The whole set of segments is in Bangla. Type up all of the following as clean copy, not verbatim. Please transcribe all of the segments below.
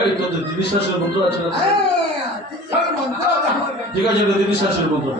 এই তোদের দিদি শাশুড়ির মন্ত্র আছে না? ঠিক আছে দিদি শাশুড়ির মন্ত্র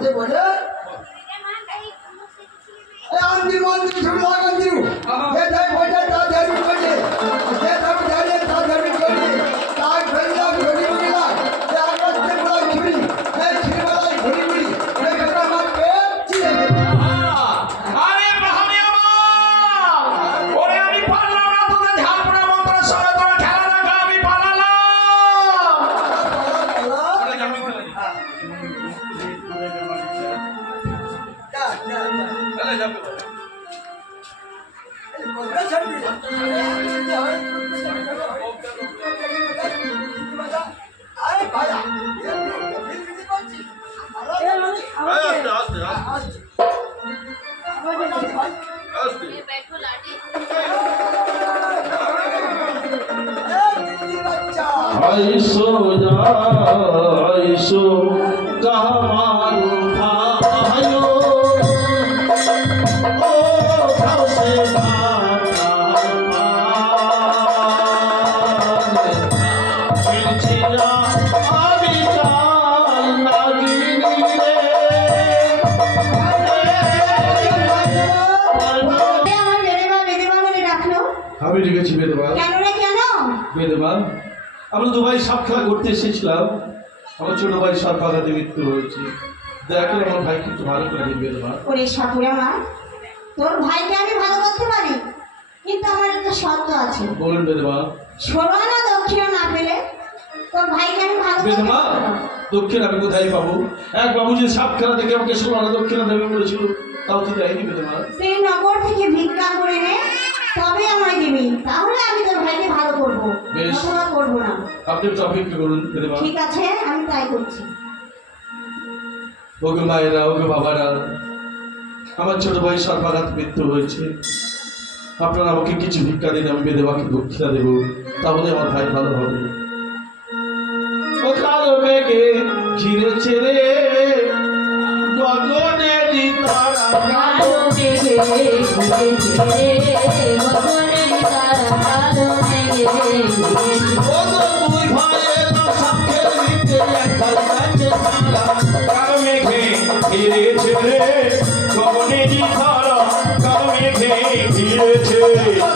आइसो आइसो कहमारू भाइयो ओ भाव से আমরা দুবাই সাপ খেলা করতে এসেছিলাম আমার ছোট ভাই সাপ বাগাতে মৃত্যু হয়েছে দেখেন আমার ভাইকে একটু ভালো করে দিবে ওরে সাপুরা মা তোর ভাইকে আমি ভালো করতে পারি কিন্তু আমার একটা শর্ত আছে বলেন বেদমা ষোলো আনা দক্ষিণ না পেলে তোর ভাইকে আমি ভালো বেদমা দক্ষিণ আমি কোথায় পাবো এক বাবু যে সাপ খেলা দেখে আমাকে 16 আনা দক্ষিণ দেবে বলেছিল তাও তো দেয়নি বেদমা সেই নগর থেকে ভিক্ষা করে নে তবে আমায় দিবি তাহলে আমি তোর ভাইকে ভালো করবো অথবা করবো না আপনি একটু অপেক্ষা করুন বেদমা ঠিক আছে আমি তাই করছি ওকে মায়েরা ওকে বাবারা আমার ছোট ভাই সর্বাঘাত মৃত্যু হয়েছে আপনারা আমাকে কিছু ভিক্ষা দিন আমি বেদমাকে দক্ষিণা দেব তাহলে আমার ভাই ভালো হবে ও কালো মেঘে ঘিরেছে রে গগনেরই তারা কালো মেঘে ঘিরেছে রে গগনেরই তারা কালো মেঘে ঘিরেছে ও দুই ভাইয়ের সাক্ষের দিতে একবার কাছে কালো মেঘে ঘিরেছে রে গগনেরই তারা কালো মেঘে ঘিরেছে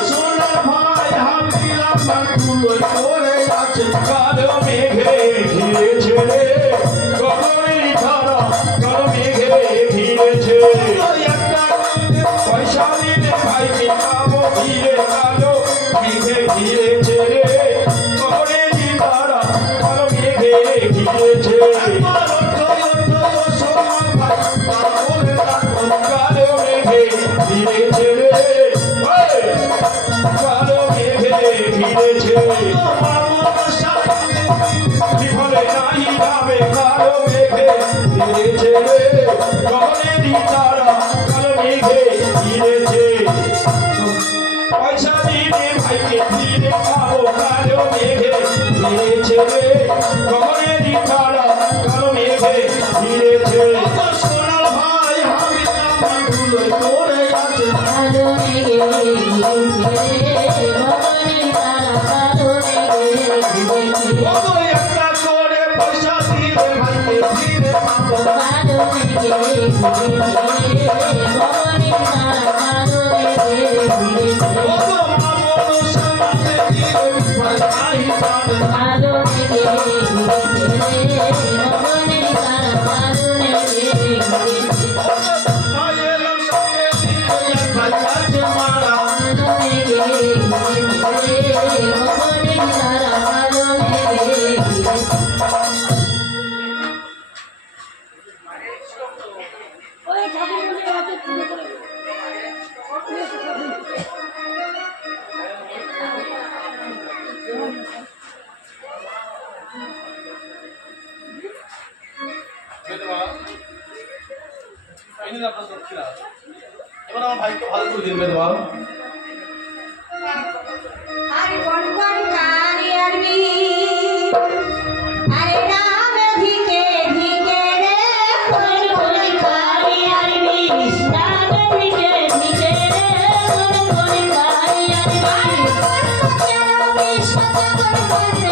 সোনার ভাই হামিলা পাটুলো করে আছে কালো মেঘে ঘিরেছে রে গগনেরই তারা কালো মেঘে ঘিরেছে একটা পয়সা দিতে ভাইকে পাবো ঘিরে কালো মেঘে ঘিরেছে রে গগনেরই তারা কালো মেঘে ঘিরেছে সোনার ভাই কালো মেঘে ঘিরেছে রে কালো মেঘে ঘিরেছে বিফলে নাই যাবে কালো মেঘে ঘিরেছে রে গগনেরই তারা কালো মেঘে ঘিরেছে পয়সা দিনে ভাইকে দিনে খাবো কালো মেঘে ঘিরেছে রে গগনেরই তারা কালো মেঘে ঘিরেছে সোনার ভাই আমি আমার ধুলো করে আছে কালো মেঘে ঘিরেছে রে গগনেরই তারা কালো মেঘে ঘিরেছে একটা করে পয়সা দিলে ভাইকে দিনে পাবো কালো মেঘে ঘিরেছে রে গগনেরই তারা কালো মেঘে ঘিরেছে কালো মেঘে ঘিরেছে রে গগনেরই তারা কালো মেঘে ঘিরেছে এবার আমার ভাইকে ভালো করে দিন বেদমা আরে কোন কোন কারি আরবি আরে নাম ধিকে ধিকে রে কোন কোন কারি আরবি নাম ধিকে ধিকে রে কোন কোন কারি আরবি কেন বিশ্বত কোন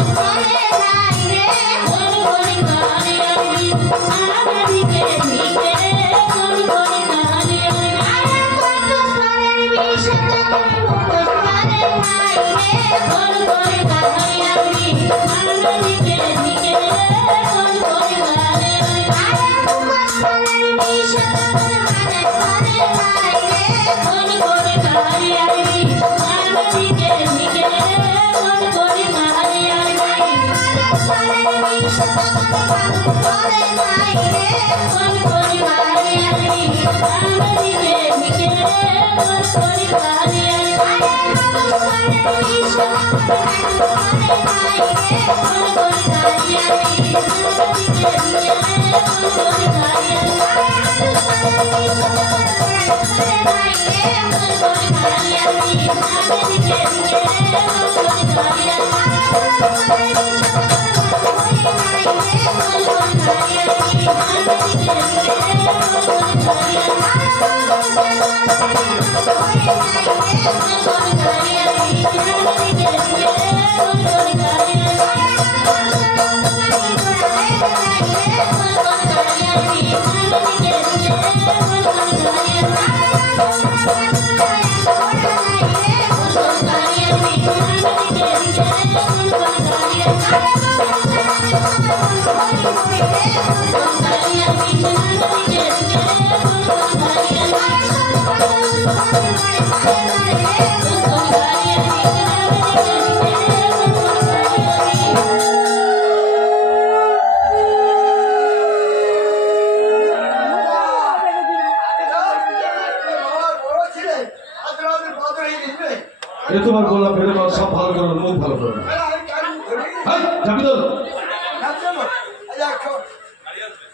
তোমার গোলাপ ফেলে সব ভালো করবে, মুখ ভালো করবে।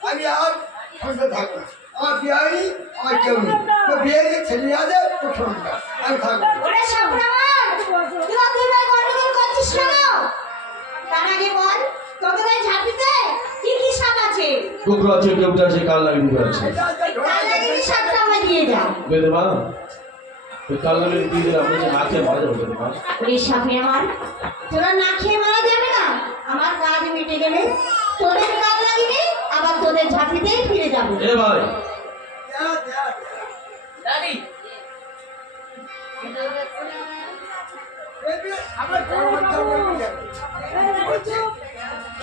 আমি আর সংসার থাকবো না, আমার বিয়ে হয়নি, আমার কেউ নেই, তো বিয়ে ছেলে আছে আমি থাকবো। কুকুর আছে, কেউটা আছে, কাল লাগিয়ে আছে, বেদে মা কাল লাগিয়ে দিয়ে দিলে আপনি না খেয়ে মারা যাবে। তোরা না খেয়ে মারা যাবে না, আমার কাজ মিটে গেলে তোদের কাজ লাগিয়ে আবার তোদের ঝাঁপিতেই ফিরে যাবো। এ ভাই দাদি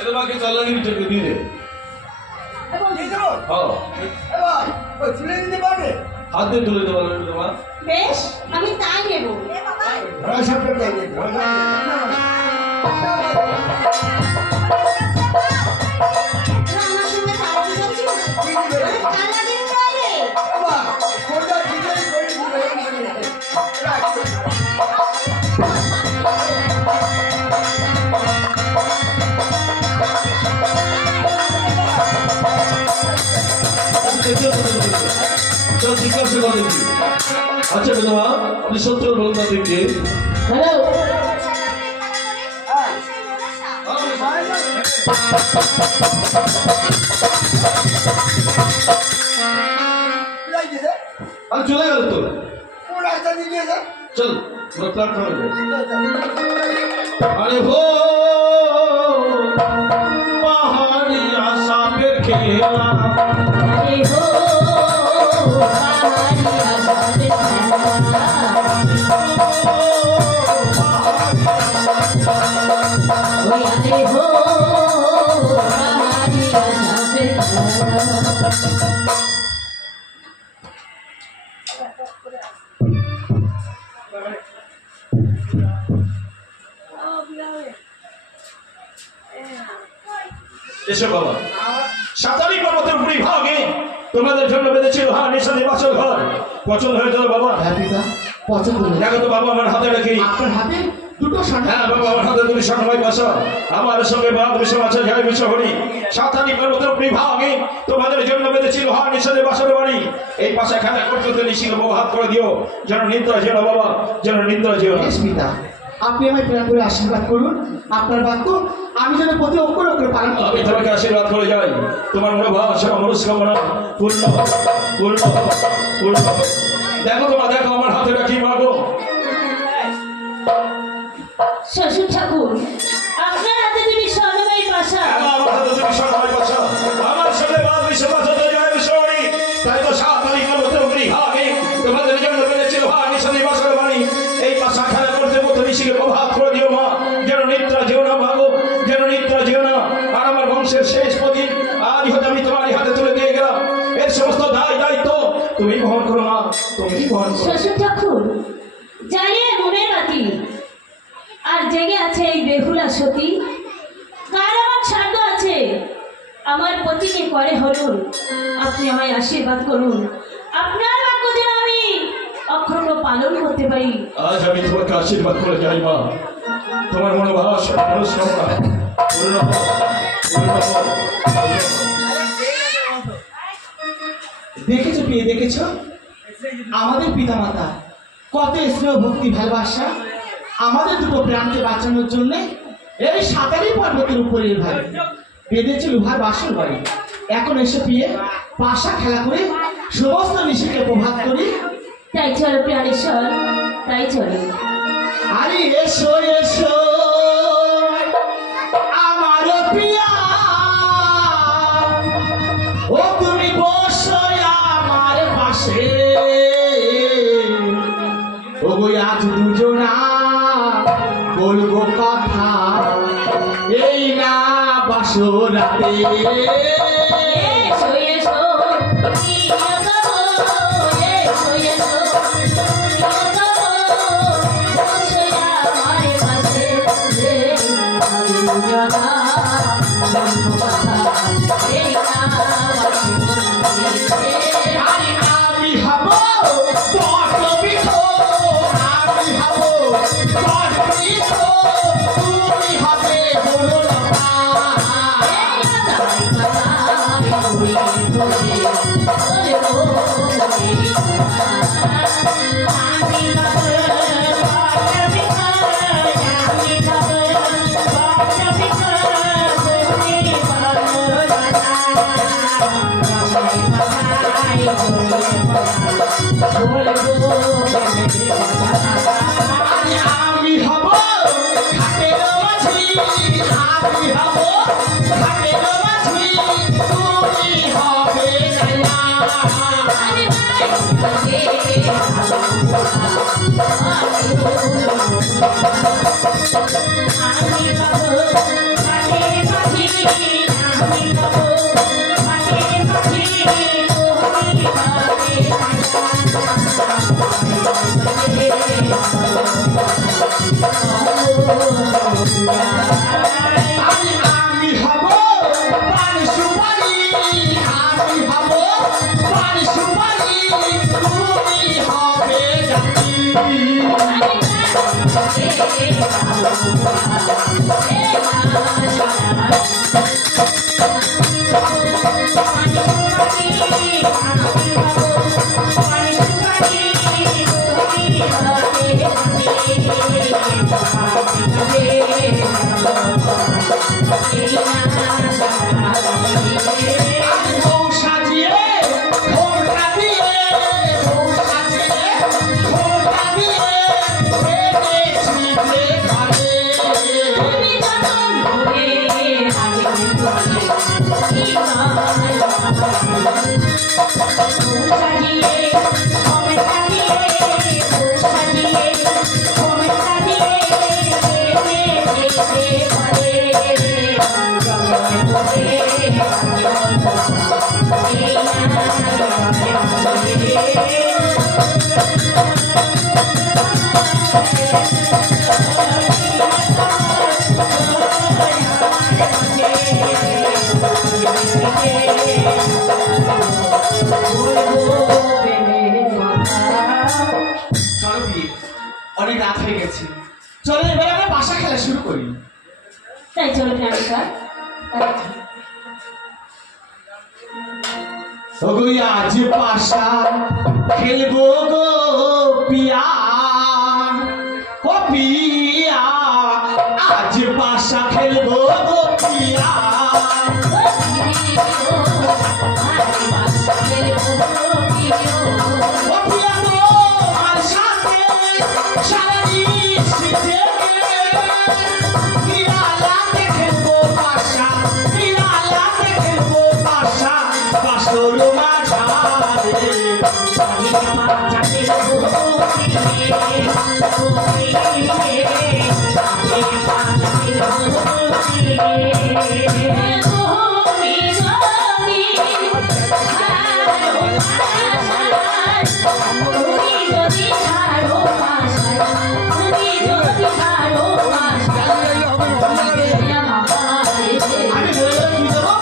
তোমাকে কাল লাগিয়ে দিয়ে দে। হাত দিয়ে তুলে দেবো তোমার। বেশ, আমি তাই নেবো। জিজ্ঞাসা করেন কি? আচ্ছা বেদমা, আপনি সত্য বলুন না দেখে। হ্যালো, আর চলে গেল তো চল প্ল্যাটফর্মে। আরে হো পাহাড়ি আসামের খেলা, আরে হো পাহাড়ি আসামের খেলা, ওই আরে হো পাহাড়ি আসামের খেলা। এসো বাবা, সাতারি পর্বতের উপরি ভাগে তোমাদের জন্য বেঁধেছিল নিশানি বাছর ঘর। পছন্দ হয়েছিল বাবা? হ্যাঁ পিতা, পছন্দ হয়েছে। দেখো তো বাবা আমার হাতে রাখি। আপনার হাতে দুটো স্বর্ণ। হ্যাঁ বাবা, আমার হাতে দুটি স্বর্ণময় পাশা, আমার সঙ্গে বাদ বিষম আছে জয় বিষহরি। সাতারি পর্বতের উপরি ভাগে তোমাদের জন্য বেঁধেছিল নিশানি বাছর বাড়ি। এই পাশা খেলা করতে তো নিশিল বউ হাত করে দিও, যেন নিদ্রা যেও না বাবা, যেন নিদ্রা যেও না। বেশ পিতা, আপনি আমায় প্রেম করে আশীর্বাদ করুন। আপনার বাক্য আমি যেন প্রতি অক্ষর অক্ষরে পালন করি। আমি তোমাকে আশীর্বাদ করে যাই, তোমার মনোভাষা মনস্কামনা পূর্ণ পূর্ণ পূর্ণ। দেখো তোমার, দেখো আমার হাতে রাখি মাগো। শ্বশুর ঠাকুর, আপনার হাতে তুমি স্বর্ণময় পাশা। আমার হাতে তুমি স্বর্ণময় পাশা, আমার সঙ্গে বাদ বিষম আছে জয় বিষহরি। তাই তো সাতারি পর্বতের উপরি ভাগে তোমাদের জন্য বেঁধেছিল নিশানি বাছর বাড়ি। এই পাশা খেলা করতে করতে নিশিকে প্রভাত করে দিও মা, যেন নিদ্রা যেও না ভাগো, যেন নিদ্রা যেও না। আর আমার বংশের শেষ প্রদীপ আজ হতে আমি তোমারই হাতে তুলে দিয়ে গেলাম। এর সমস্ত দায়িত্ব তুমি বহন করো মা, তুমি বহন করো। শ্বশুর ঠাকুর, জ্বালিয়ে মনের বাতি আর জেগে আছে এই বেহুলা সতী। কার আমার আমার পতিকে করে হরুন, আপনি আমায় আশীর্বাদ করুন, আপনার বাক্য যেন আমি অক্ষত পালন করতে পারি। আজ আমি তোমাকে আশীর্বাদ করে যাই মা, তোমার মনোবাসনা পূর্ণ হোক, পূর্ণ হোক। দেখেছো পেয়ে দেখেছো আমাদের পিতামাতা কত স্নেহ ভক্তি ভালোবাসা আমাদের দুটো প্রাণকে বাঁচানোর জন্য এই সাঁতারি পর্বতের উপরে ভাই বেঁধেছে লোহার বাসন বাড়ি। এখন এসে পেয়ে পাশা খেলা করে সমস্ত নিশিকে প্রভাত করি। তাই চলো প্রাণেশ্বর, তাই চলো। আরে এসো এসো আমার প্রিয়া, ও তুমি বসো আমার পাশে। ও গো আজ দুজনা বলবো কথা, এই না বাসরাতে। এসো এসো প্রিয় তব, এসো এসো প্রিয় তব, বসো আমার পাশে, আজ দুজনা বলবো কথা, এই না বাসরাতে। আরে আমি হব পটবিত, আমি হব পটবিত, তুমি হবে বনলতা। আমি হব ঘাটের মাঝি, আমি হব ঘাটের মাঝি, তুমি হবে নাইয়া। আমি হব পানি সুপারি, আমি হব পানি সুপারি, তুমি হবে জাতি। বউ সাজিয়ে ঘোমটা দিয়ে, বউ সাজিয়ে ঘোমটা দিয়ে, এনেছি যে ঘরে। চলো বিয়ে, অনেক রাত হয়ে গেছে, চলো এবার আমরা পাশা খেলা শুরু করি। তাই চলো প্রাণেশ্বর, তাই চলো। ওগো আজ পাশা খেলবো গো পিয়া, ও পিয়া আজ পাশা খেলবো গো পিয়া। ও পিয়া গো আমার সাথে সারাদিন শীতে নিরালাতে খেলবো পাশা, নিরালাতে খেলবো পাশা, পাশর মাঝারে। আমি বলে কি দেবো?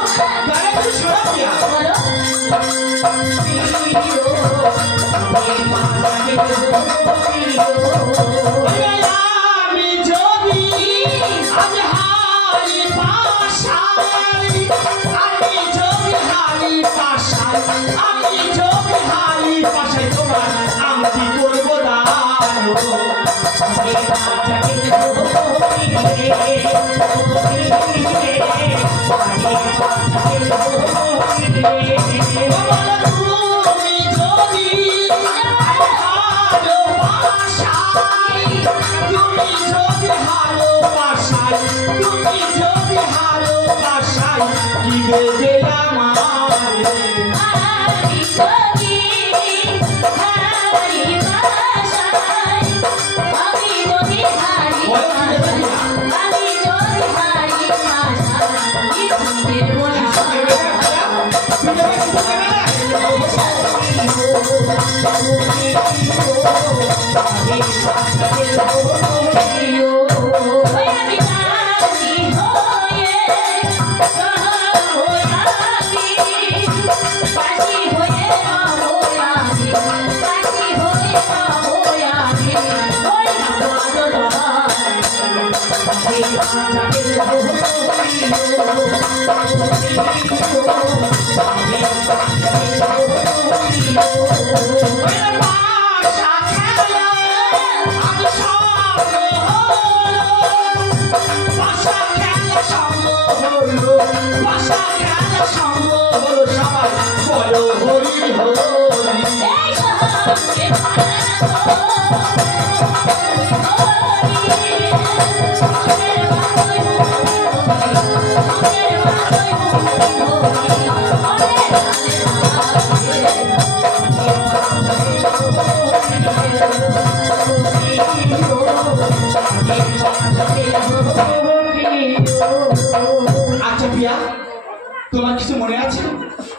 হারি পাশাই আমি যদি হারি পাশাই আমি যদি হারি পাশাই তোমার আমি করব দান তুমি যদি ভালোবাসাই তুমি যদি ভালোবাসাই তুমি যদি ভালোবাসাই কি দেবে আমারে আচ্ছা প্রিয়া তোমার কিছু মনে আছে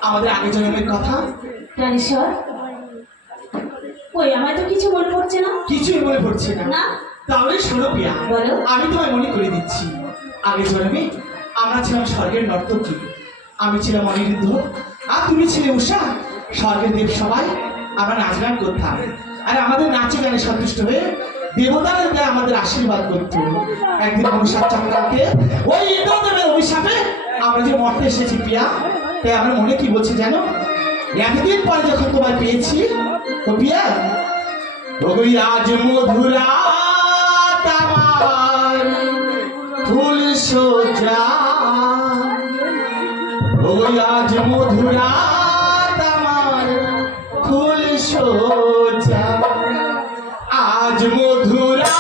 আমাদের আগে জন্মের কথা? রানীশ্বর, ওই আমার তো কিছু মনে পড়ছে না। কিছুই মনে পড়ছে না? না। তাহলে শোনো প্রিয়া, বলো। আমি তোমায় মনে করে দিচ্ছি। আগে জন্মে আমরা ছিলাম স্বর্গের নর্তকী। আমি ছিলাম অনিরুদ্ধ আর তুমি ছিলে উষা। স্বর্গের দেব সবাই আমরা নাচ গান করতাম, আর আমাদের নাচে গানে সন্তুষ্ট হয়ে দেবতারা আমাদের আশীর্বাদ করত। একদিন মনুষ্য চক্রকে ওই ইন্দ্রদেবের অভিশাপে আমরা যে মরতে এসেছি প্রিয়া, তাই আমার মনে কি বলছে জানো? একদিন পরে যখন তোমায় পেয়েছি তো প্রিয়া, ওই আজ মধুরা আমার ফুল সোজা, ওই আজ মধুরা আমার ফুল সোজা, আজ মধুরা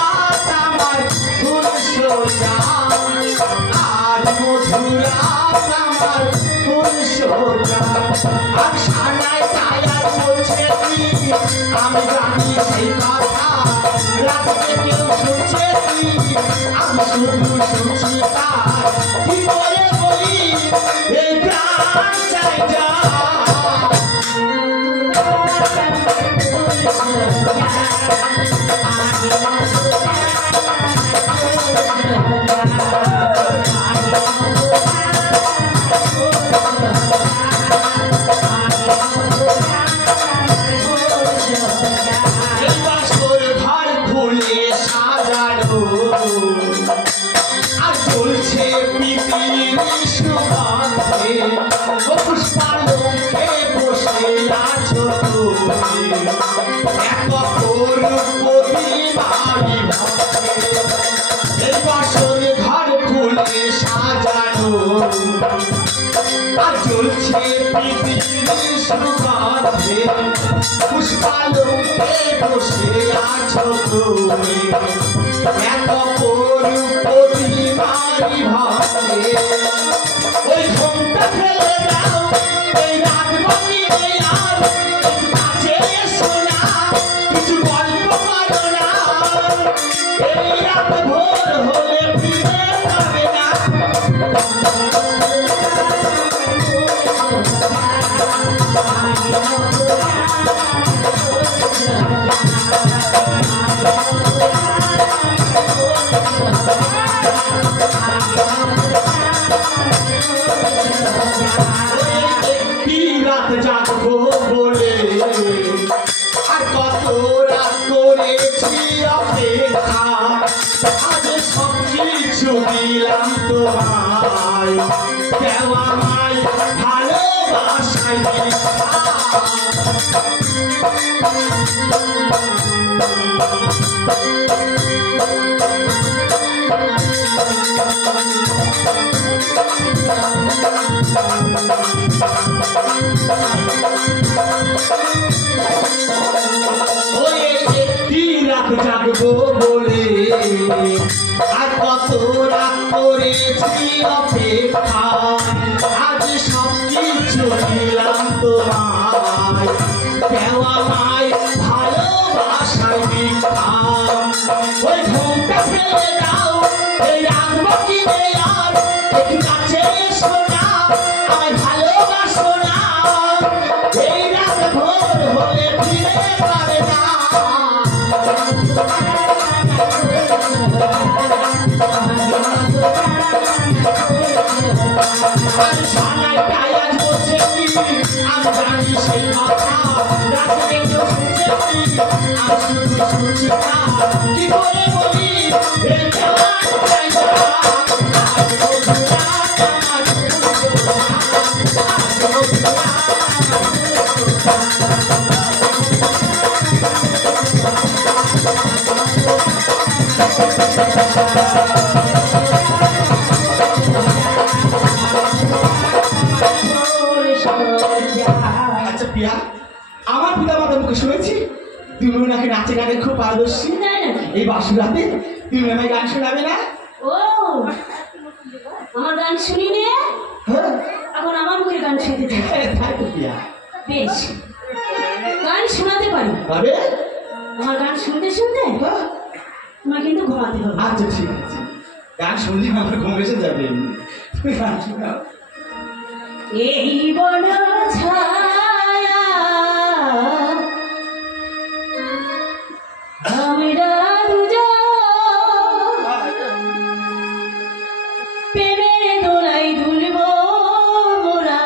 আমার ফুল সোজা, আজ মধুরা আমার ফুল সোজা। আর সানায় তায়ার বলছে কি আমি জানি সেই কথা, রাতে কেউ শুনছে কি আমি শুধু শুনছি তার। কি করে বলি এই প্রাণ চাই যা, চলছে পৃথিবীর সুগন্ধে, পুষ্পালোকে বসে আছো তুমি, এত পূর্ণিমারি ভাবে। ওই ঘুমটা ফেলে দাও, এই রাত বাকি আর কাছে এসো না, কিছু গল্প করো না, এই রাত ভোর হলে ফিরে পাবে না। রাত জাগবো তোমায় কেউ আমায় ভালোবাসায় জাগবো বলে আর কত রাত করেছি অপেক্ষা আজ সব কিছু দিলাম তোমায় কেউ আমায় ভালোবাসায় মিথ্যা ওই ঘুমটা ফেলে দাও এই রাখবো কি আর একটু কাছে এসো না আমায় ভালোবাসো না এই রাত ভোর হলে ফিরে পাবে না আমি জানি সেই কথা রাতে কেউ শুনছে কি আর শুধু শুনছি না কি করে বলি এই জওয়ান চাই না আজ বন্ধুরা আমার আজ বন্ধুরা আচ্ছা পিয়া আমার পিতা মাতার মুখে শুনেছি তুমি নাকি নাচে গানে খুব পারদর্শী এই বাসুরাতে তুমি আমায় গান শোনাবে না ও আমার গান শুনি নে হ্যাঁ এখন আমার মুখে গান শুনতে চাই তাই তো পিয়া বেশ গান শোনাতে পারি তবে আমার গান শুনতে শুনতে হ্যাঁ তোমার কিন্তু ঘুমাতে হবে আচ্ছা ঠিক আছে গান শুনলে আমার ঘুম এসে যাবে তুমি গান শোনাও এই বন ছায়া আমরা দুজন প্রেমের দোলাই দুলব মোরা